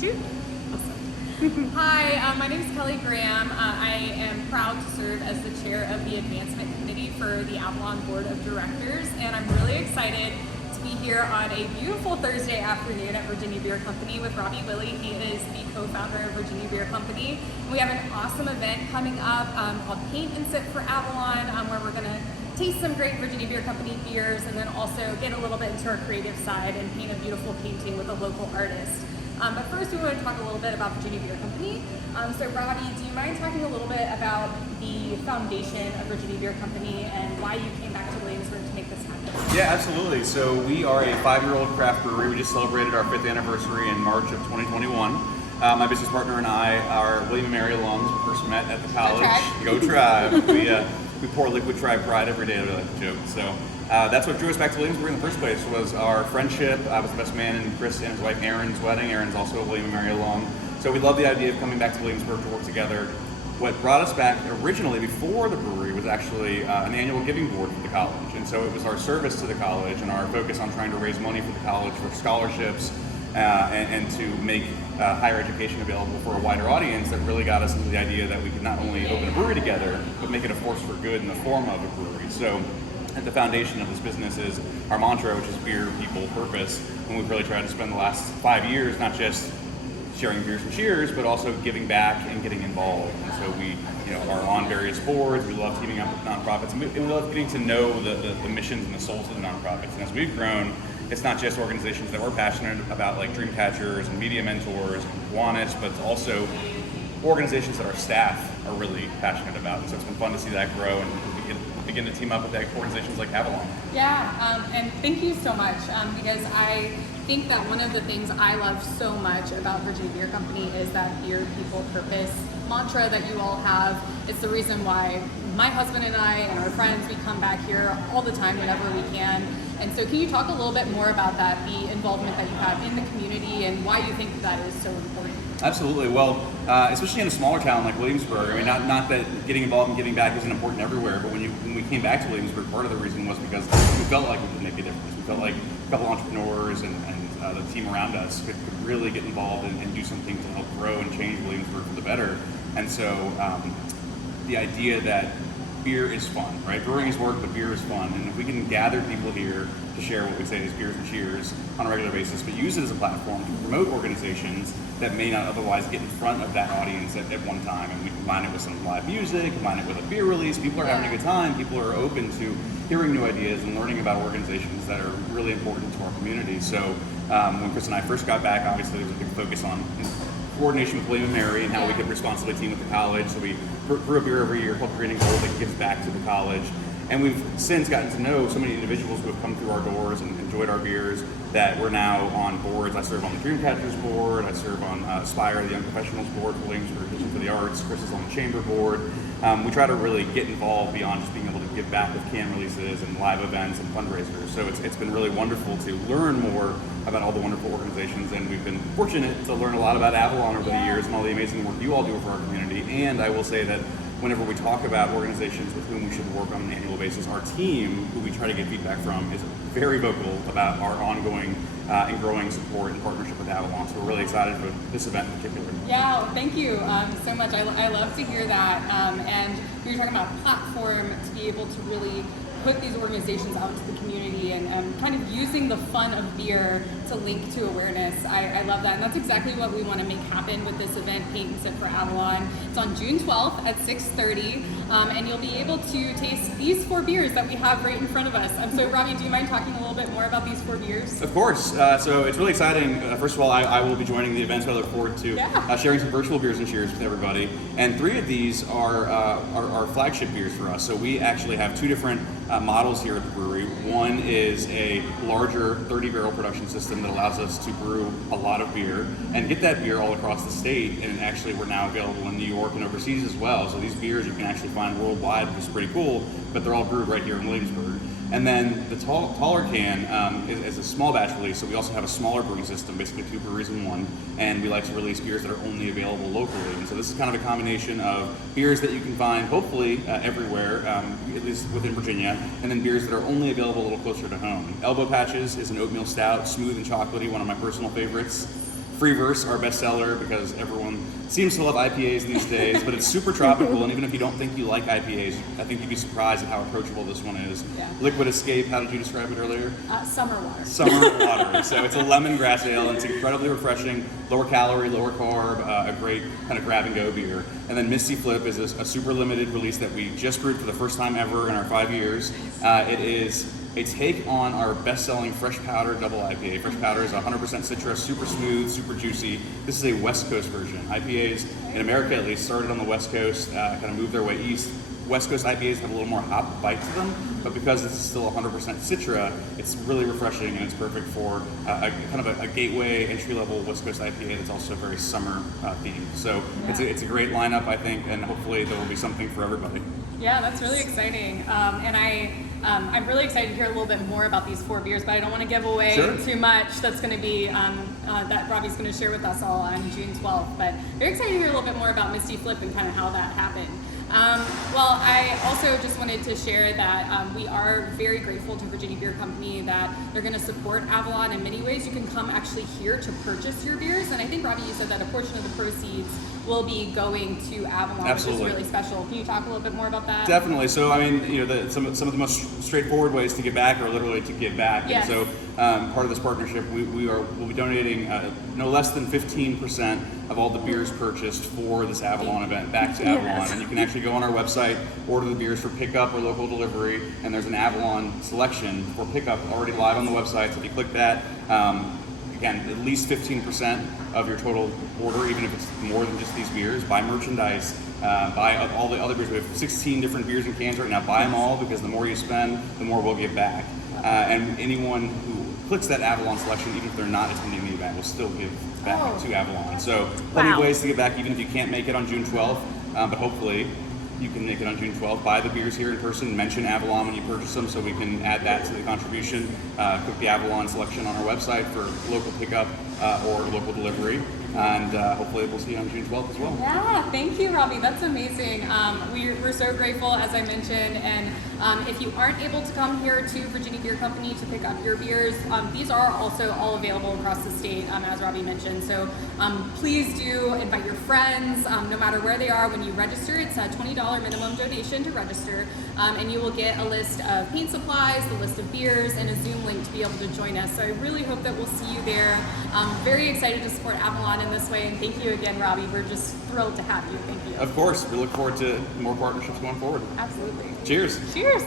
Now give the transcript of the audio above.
Shoot. Awesome. Hi, my name is Kelly Graham. I am proud to serve as the chair of the Advancement Committee for the Avalon Board of Directors, and I'm really excited to be here on a beautiful Thursday afternoon at Virginia Beer Company with Robbie Willie. He is the co-founder of Virginia Beer Company. We have an awesome event coming up called Paint and Sip for Avalon, where we're going to taste some great Virginia Beer Company beers and then also get a little bit into our creative side and paint a beautiful painting with a local artist. But first we want to talk a little bit about Virginia Beer Company. So Robbie, do you mind talking a little bit about the foundation of Virginia Beer Company and why you came back to Williamsburg to make this happen? Yeah, absolutely. So we are a 5-year-old craft brewery. We just celebrated our 5th anniversary in March of 2021. My business partner and I are William and Mary alums. We first met at the college. Go Tribe. We pour liquid Tribe pride every day, I like to joke. So that's what drew us back to Williamsburg in the first place, was our friendship. I was the best man in Chris and his wife Erin's wedding. Erin's also a William and Mary alum. So we love the idea of coming back to Williamsburg to work together. What brought us back originally, before the brewery, was actually an annual giving board for the college. And so it was our service to the college and our focus on trying to raise money for the college for scholarships and to make higher education available for a wider audience that really got us into the idea that we could not only open a brewery together, but make it a force for good in the form of a brewery. So at the foundation of this business is our mantra, which is beer, people, purpose. And we've really tried to spend the last 5 years not just sharing beers and cheers, but also giving back and getting involved. And so we are on various boards. We love teaming up with nonprofits, and we love getting to know the missions and the souls of the nonprofits. And as we've grown, it's not just organizations that we're passionate about, like Dreamcatchers and Media Mentors and Kiwanis, but it's also organizations that our staff are really passionate about. And so it's been fun to see that grow and begin to team up with organizations like Avalon. Yeah, and thank you so much, because I think that one of the things I love so much about Virginia Beer Company is that beer, people, purpose mantra that you all have. It's the reason why my husband and I and our friends, we come back here all the time whenever we can. And so can you talk a little bit more about that, the involvement that you have in the community and why you think that is so important? Absolutely. Well, especially in a smaller town like Williamsburg, I mean, not that getting involved and giving back isn't important everywhere, but when we came back to Williamsburg, part of the reason was because we felt like we could make a difference. We felt like a couple entrepreneurs and the team around us could really get involved and do something to help grow and change Williamsburg for the better. And so the idea that beer is fun, right? Brewing is work, but beer is fun. And if we can gather people here to share what we say is beers and cheers on a regular basis, but use it as a platform to promote organizations that may not otherwise get in front of that audience at one time. And we combine it with some live music, combine it with a beer release. People are having a good time. People are open to hearing new ideas and learning about organizations that are really important to our community. So when Chris and I first got back, obviously there was a big focus on coordination with William and Mary and how we could responsibly team with the college. So we brew a beer every year called Green and Gold that gives back to the college. And we've since gotten to know so many individuals who have come through our doors and enjoyed our beers that we're now on boards. I serve on the Dreamcatchers board. I serve on Aspire, the Young Professionals board for Williamsburg Vision for the Arts. Chris is on the Chamber board. We try to really get involved beyond just being able to give back with can releases and live events and fundraisers. So it's been really wonderful to learn more about all the wonderful organizations, and we've been fortunate to learn a lot about Avalon over the years and all the amazing work you all do for our community. And I will say that whenever we talk about organizations with whom we should work on an annual basis, our team, who we try to get feedback from, is very vocal about our ongoing and growing support and partnership with Avalon. So we're really excited for this event in particular. Yeah, well, thank you so much. I love to hear that. And we were talking about a platform to be able to really put these organizations out into the community and kind of using the fun of beer to link to awareness. I love that, and that's exactly what we want to make happen with this event, Paint and Sip for Avalon. It's on June 12th at 6:30, and you'll be able to taste these 4 beers that we have right in front of us. So Robbie, do you mind talking a little bit more about these 4 beers? Of course. So it's really exciting. First of all, I will be joining the event, so I look forward to sharing some virtual beers and cheers with everybody. And 3 of these are flagship beers for us. So we actually have 2 different models here at the brewery. One is a larger 30-barrel production system that allows us to brew a lot of beer and get that beer all across the state. And actually, we're now available in New York and overseas as well. So these beers you can actually find worldwide, which is pretty cool. But they're all brewed right here in Williamsburg. And then the taller can is a small batch release, so we also have a smaller brewing system, basically 2 breweries in one, and we like to release beers that are only available locally. And so this is kind of a combination of beers that you can find, hopefully, everywhere, at least within Virginia, and then beers that are only available a little closer to home. Elbow Patches is an oatmeal stout, smooth and chocolatey, one of my personal favorites. Free Verse, our bestseller, because everyone seems to love IPAs these days, but it's super tropical, and even if you don't think you like IPAs, I think you'd be surprised at how approachable this one is. Yeah. Liquid Escape, how did you describe it earlier? Summer water. Summer water. So it's a lemongrass ale, and it's incredibly refreshing, lower calorie, lower carb, a great kind of grab and go beer. And then Misty Flip is a super limited release that we just brewed for the first time ever in our 5 years. It is a take on our best-selling Fresh Powder Double IPA. Fresh Powder is 100% citrus, super smooth, super juicy. This is a West Coast version. IPAs, in America at least, started on the West Coast, kind of moved their way east. West Coast IPAs have a little more hop bite to them, but because this is still 100% Citra, it's really refreshing and it's perfect for a kind of a gateway entry-level West Coast IPA that's also very summer themed. So it's a great lineup, I think, and hopefully there will be something for everybody. Yeah, that's really exciting. And I'm really excited to hear a little bit more about these 4 beers, but I don't want to give away too much. That's going to be that Robbie's going to share with us all on June 12th. But very excited to hear a little bit more about Misty Flip and kind of how that happened. Well, I also just wanted to share that we are very grateful to Virginia Beer Company that they're going to support Avalon in many ways. You can come actually here to purchase your beers, and I think, Robbie, you said that a portion of the proceeds will be going to Avalon, Absolutely. which is really special. Can you talk a little bit more about that? Definitely. So, I mean, some of the most straightforward ways to give back are literally to give back. Yes. And so, part of this partnership, we'll be donating no less than 15% of all the beers purchased for this Avalon event back to Avalon. Yes. And you can actually go on our website, order the beers for pickup or local delivery, and there's an Avalon selection for pickup already live on the website. So if you click that, again, at least 15% of your total order, even if it's more than just these beers. Buy merchandise, buy all the other beers. We have 16 different beers and cans right now. Buy them all, because the more you spend, the more we'll give back. And anyone who clicks that Avalon selection, even if they're not attending the event, will still give back to Avalon. So plenty of ways to give back, even if you can't make it on June 12th, but hopefully you can make it on June 12th. Buy the beers here in person, mention Avalon when you purchase them so we can add that to the contribution. Click the Avalon selection on our website for local pickup or local delivery. And hopefully we'll see you on June 12th as well. Yeah, thank you, Robbie. That's amazing. We're so grateful, as I mentioned. And if you aren't able to come here to Virginia Beer Company to pick up your beers, these are also all available across the state, as Robbie mentioned. So please do invite your friends, no matter where they are. When you register, it's a $20 minimum donation to register. And you will get a list of paint supplies, the list of beers, and a Zoom link to be able to join us. So I really hope that we'll see you there. Very excited to support Avalon in this way, and thank you again, Robbie. We're just thrilled to have you. Thank you. Of course, we look forward to more partnerships going forward. Absolutely. Cheers. Cheers.